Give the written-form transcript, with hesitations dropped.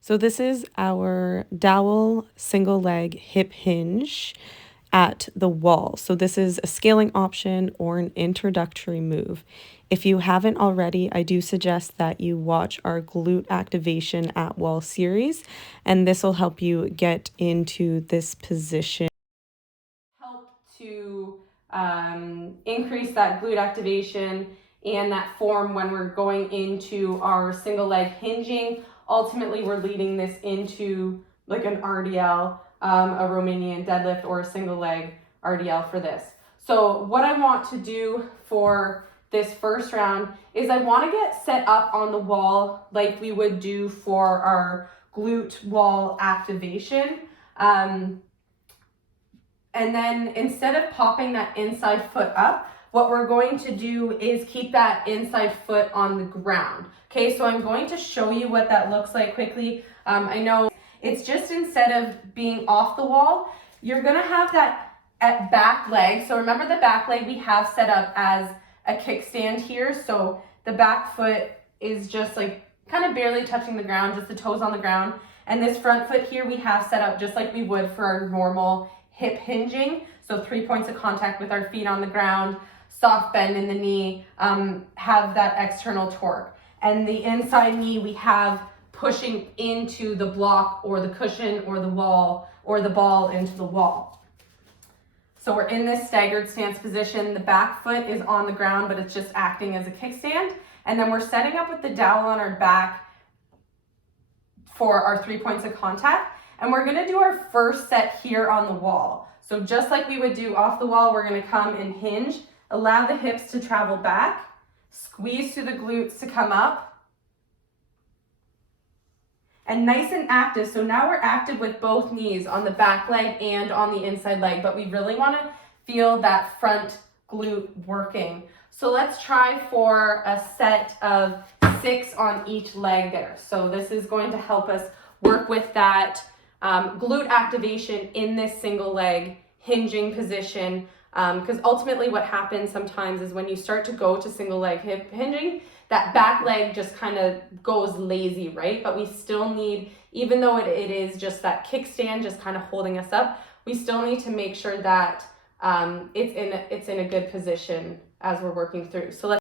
So this is our dowel single leg hip hinge at the wall. So this is a scaling option or an introductory move. If you haven't already, I do suggest that you watch our glute activation at wall series, and this will help you get into this position. Help to increase that glute activation and that form when we're going into our single leg hinging. Ultimately, we're leading this into like an RDL, a Romanian deadlift, or a single leg RDL for this. So what I want to do for this first round is I want to get set up on the wall like we would do for our glute wall activation. And then instead of popping that inside foot up, what we're going to do is keep that inside foot on the ground. Okay, so I'm going to show you what that looks like quickly. I know it's just instead of being off the wall, you're gonna have that at back leg. So remember the back leg we have set up as a kickstand here. So the back foot is just like kind of barely touching the ground, just the toes on the ground. And this front foot here we have set up just like we would for our normal hip hinging. So 3 points of contact with our feet on the ground, soft bend in the knee, have that external torque. And the inside knee we have pushing into the block or the cushion or the wall or the ball into the wall. So we're in this staggered stance position. The back foot is on the ground, but it's just acting as a kickstand. And then we're setting up with the dowel on our back for our 3 points of contact. And we're gonna do our first set here on the wall. So just like we would do off the wall, we're gonna come and hinge, allow the hips to travel back, squeeze through the glutes to come up, and nice and active. So now we're active with both knees on the back leg and on the inside leg, but we really wanna feel that front glute working. So let's try for a set of 6 on each leg there. So this is going to help us work with that glute activation in this single leg hinging position, because ultimately what happens sometimes is when you start to go to single leg hip hinging, that back leg just kind of goes lazy, right? But we still need, even though it is just that kickstand just kind of holding us up, we still need to make sure that it's in a good position as we're working through. So let's